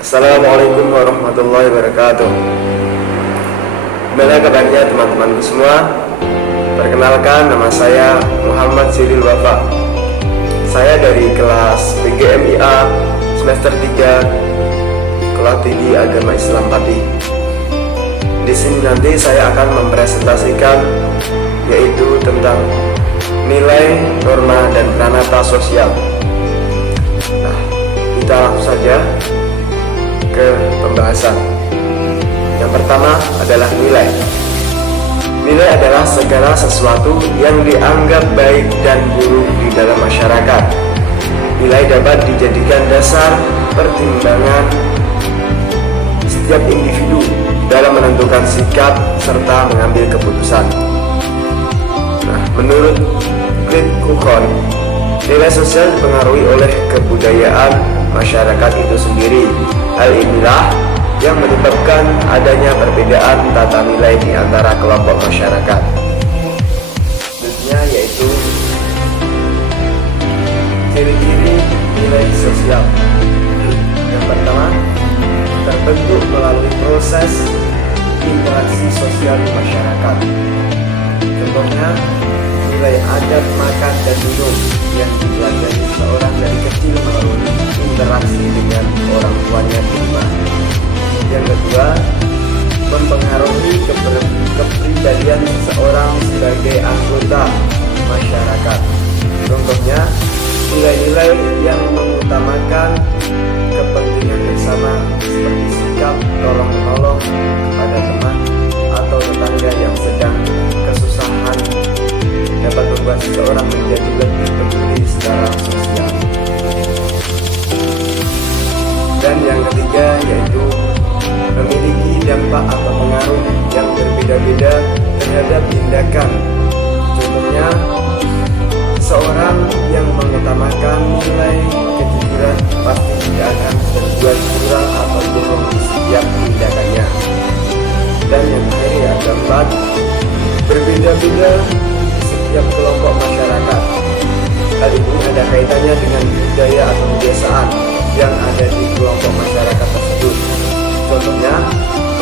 Assalamualaikum warahmatullahi wabarakatuh. Gimana kabarnya teman-temanku semua? Perkenalkan, nama saya Muhammad Siril Wafa. Saya dari kelas PGMIA semester 3 Sekolah Tinggi Agama Islam Pati. Di sini nanti saya akan mempresentasikan yaitu tentang nilai, norma, dan pranata sosial. Nah, kita langsung saja ke pembahasan. Yang pertama adalah nilai. Nilai adalah segala sesuatu yang dianggap baik dan buruk di dalam masyarakat. Nilai dapat dijadikan dasar pertimbangan setiap individu dalam menentukan sikap serta mengambil keputusan. Nah, menurut Clint Kuchon, nilai sosial dipengaruhi oleh kebudayaan masyarakat itu sendiri. Hal inilah yang menyebabkan adanya perbedaan tata nilai di antara kelompok masyarakat. Selanjutnya yaitu ciri-ciri nilai sosial. Yang pertama, terbentuk melalui proses interaksi sosial di masyarakat. Contohnya, nilai adat makan dan minum yang dipelajari seorang dari kecil melalui interaksi dengan orang tuanya di rumah. Yang kedua, mempengaruhi kepribadian seseorang sebagai anggota masyarakat. Contohnya, nilai-nilai yang mengutamakan kepentingan bersama seperti sikap tolong-menolong kepada teman atau tetangga yang sedang kesusahan dapat membuat seseorang menjadi lebih peduli secara sosial. Dan yang ketiga yaitu memiliki dampak atau pengaruh yang berbeda-beda terhadap tindakan. Contohnya, seseorang yang mengutamakan nilai kejujuran pasti tidak akan berbuat curang atau bohong di setiap tindakannya. Dan yang terakhir yang keempat, berbeda-beda setiap kelompok masyarakat. Hal ini ada kaitannya dengan budaya atau kebiasaan yang ada di kelompok masyarakat tersebut. Contohnya,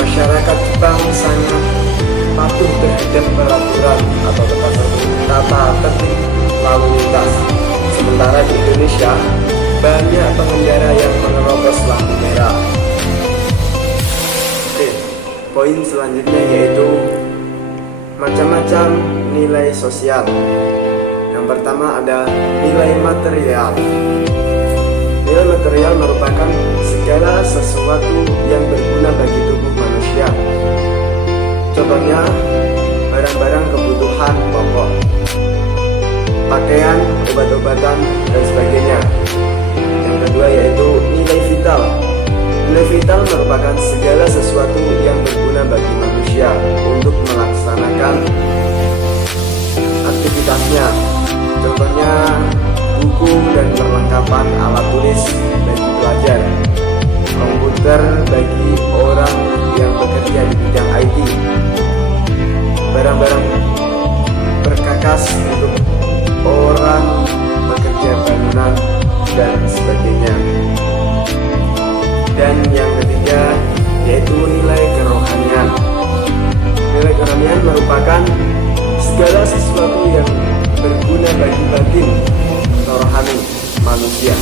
masyarakat Jepang sangat patuh terhadap peraturan atau tata tertib lalu lintas. Sementara di Indonesia, banyak pengendara yang menerobos lampu merah. Oke, poin selanjutnya yaitu macam-macam nilai sosial. Yang pertama ada nilai material. Nilai material merupakan segala sesuatu yang berguna bagi tubuh manusia. Contohnya, barang-barang kebutuhan pokok, pakaian, obat-obatan, dan sebagainya. Yang kedua yaitu nilai vital. Nilai vital merupakan segala sesuatu yang berguna bagi manusia untuk melaksanakan aktivitasnya. Contohnya, buku dan perlengkapan alat tulis bagi pelajar, komputer bagi orang yang bekerja di bidang IT, barang-barang perkakas untuk orang bekerja bangunan, dan sebagainya. Dan yang ketiga yaitu nilai kerohanian. Nilai kerohanian merupakan segala sesuatu yang berguna bagi batin atau rohani manusia.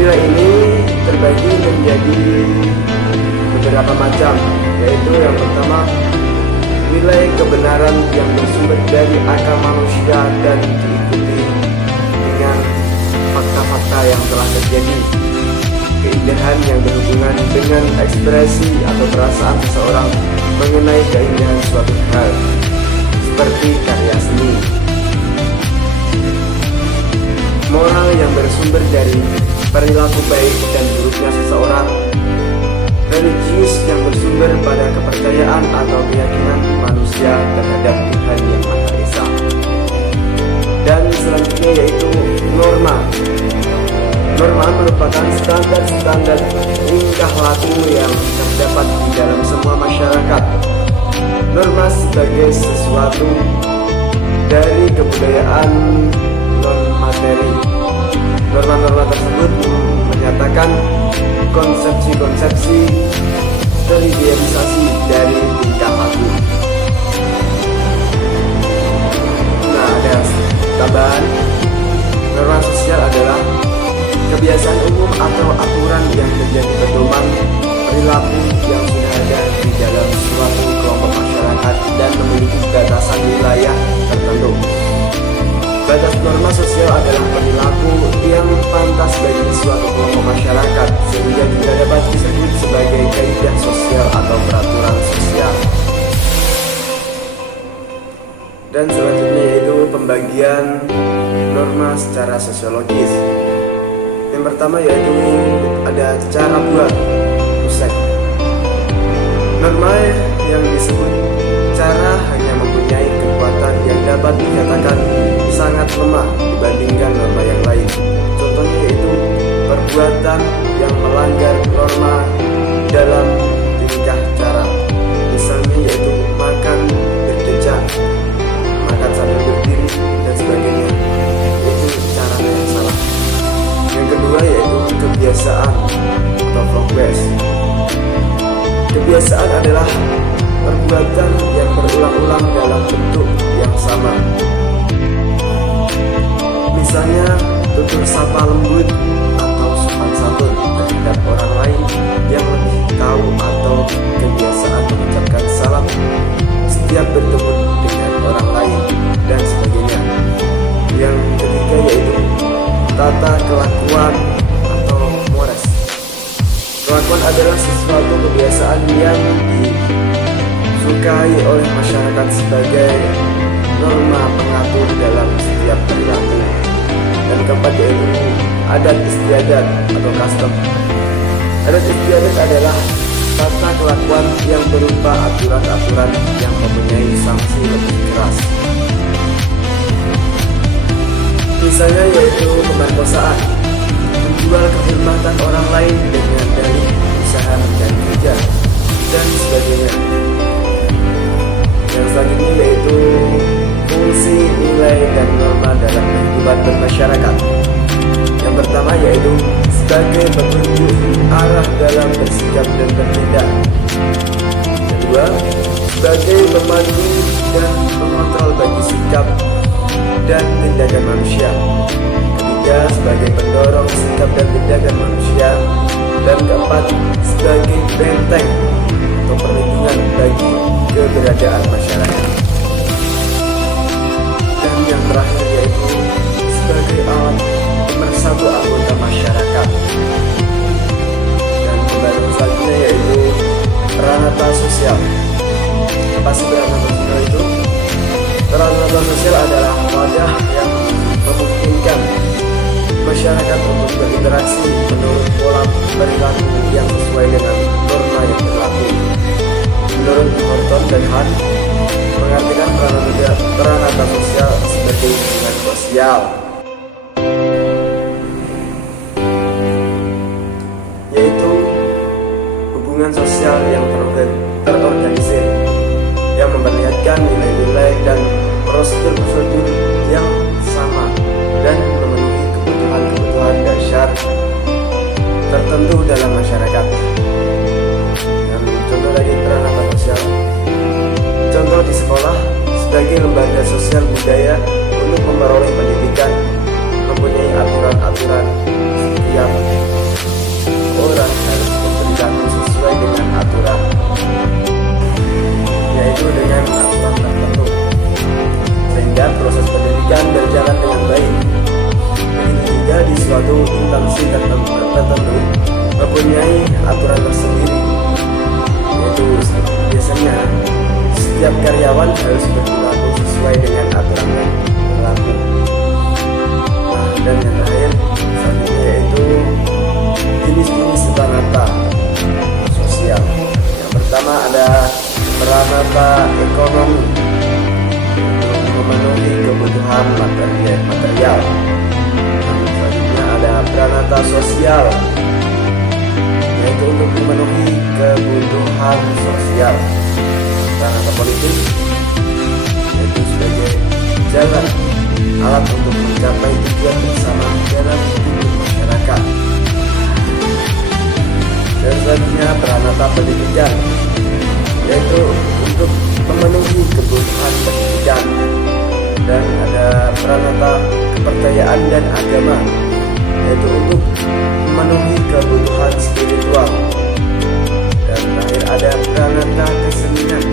Nilai ini terbagi menjadi beberapa macam, yaitu yang pertama, nilai kebenaran yang bersumber dari akal manusia dan diikuti dengan fakta-fakta yang telah terjadi. Keindahan yang berhubungan dengan ekspresi atau perasaan seseorang mengenai keindahan suatu hal, seperti karya seni. Moral yang bersumber dari perilaku baik dan buruknya seseorang. Religius yang bersumber pada kepercayaan atau keyakinan manusia terhadap Tuhan yang Maha Esa. Dan selanjutnya yaitu norma. Norma merupakan standar-standar tingkah laku yang terdapat di dalam semua masyarakat. Norma sebagai sesuatu dari kebudayaan non-materi. Norma-norma tersebut menyatakan konsepsi-konsepsi teridealisasi dari tingkah laku. Nah, ada tambahan. Norma sosial adalah kebiasaan umum atau aturan yang menjadi pedoman perilaku yang sudah ada di dalam suatu kelompok masyarakat dan memiliki batasan wilayah tertentu. Batas norma sosial adalah perilaku yang pantas bagi suatu kelompok masyarakat sehingga juga dapat disebut sebagai kaidah sosial atau peraturan sosial. Dan selanjutnya yaitu pembagian norma secara sosiologis. Yang pertama yaitu ada cara buat pusat. Norma yang disebut cara hanya mempunyai kekuatan yang dapat dikatakan sangat lemah dibandingkan norma yang lain. Contohnya yaitu perbuatan yang melanggar norma dalam tingkah cara. Misalnya yaitu makan berdecak, makan sambil berdiri dan sebagainya. Itu cara yang salah. Yang kedua yaitu kebiasaan atau progress. Kebiasaan adalah perbuatan yang berulang-ulang dalam bentuk yang sama. Misalnya tutur sapa lembut atau sopan santun terhadap orang lain yang lebih tahu atau kebiasaan mengucapkan salam setiap bertemu dengan orang lain dan sebagainya. Yang ketiga yaitu tata kelakuan atau mores. Kelakuan adalah sesuatu kebiasaan yang disukai oleh masyarakat sebagai norma pengatur dalam setiap perilaku. Dan keempat yaitu adat istiadat atau custom. Adat istiadat adalah tata kelakuan yang berupa aturan-aturan yang mempunyai sanksi lebih keras. Misalnya yaitu pemerkosaan, menjual kehormatan orang lain dengan dalih usaha dan kerja, dan sebagainya. Yang selanjutnya yaitu fungsi, nilai, dan norma dalam kehidupan bermasyarakat. Yang pertama yaitu sebagai petunjuk arah dalam bersikap dan bertindak. Kedua, sebagai pemandu dan pengontrol bagi sikap dan tindakan manusia. Ketiga, sebagai pendorong sikap dan tindakan manusia. Dan keempat, sebagai benteng atau perlindungan bagi keberadaan masyarakat. Dan yang terakhir yaitu sebagai alat pemersatu anggota masyarakat. Dan pembahasan selanjutnya yaitu peranata sosial. Apa sih peranata sosial itu? Peranata sosial adalah wadah yang memungkinkan masyarakat untuk berinteraksi menurut pola perilaku yang sesuai dengan norma yang berlaku. Menurut Horton dan Hahn, mengartikan peranata sosial sebagai hubungan sosial, yaitu hubungan sosial yang terorganisir, yang memperlihatkan nilai-nilai dan prosedur-prosedur yang sama dan memenuhi kebutuhan dasar tertentu dalam masyarakat. Dan contoh lagi peranata sosial. Contoh di sekolah sebagai lembaga sosial budaya untuk memperoleh pendidikan, mempunyai aturan-aturan setiap orang harus berperilaku sesuai dengan aturan, yaitu dengan aturan tertentu, sehingga proses pendidikan berjalan dengan baik. Begitu juga di suatu instansi tertentu mempunyai aturan tersendiri, yaitu biasanya setiap karyawan harus berperilaku sesuai dengan aturan yang berlaku. Nah, dan yang terakhir selanjutnya yaitu jenis-jenis peranata sosial. Yang pertama ada peranata ekonomi untuk memenuhi kebutuhan material. Selanjutnya ada peranata sosial, yaitu untuk memenuhi kebutuhan sosial. Peranata politik, yaitu sebagai jalan alat untuk mencapai tujuan bersama dalam hidup masyarakat. selanjutnya pranata pendidikan, yaitu untuk memenuhi kebutuhan pendidikan. Dan ada pranata kepercayaan dan agama, yaitu untuk memenuhi kebutuhan spiritual. Dan terakhir ada pranata kesenian,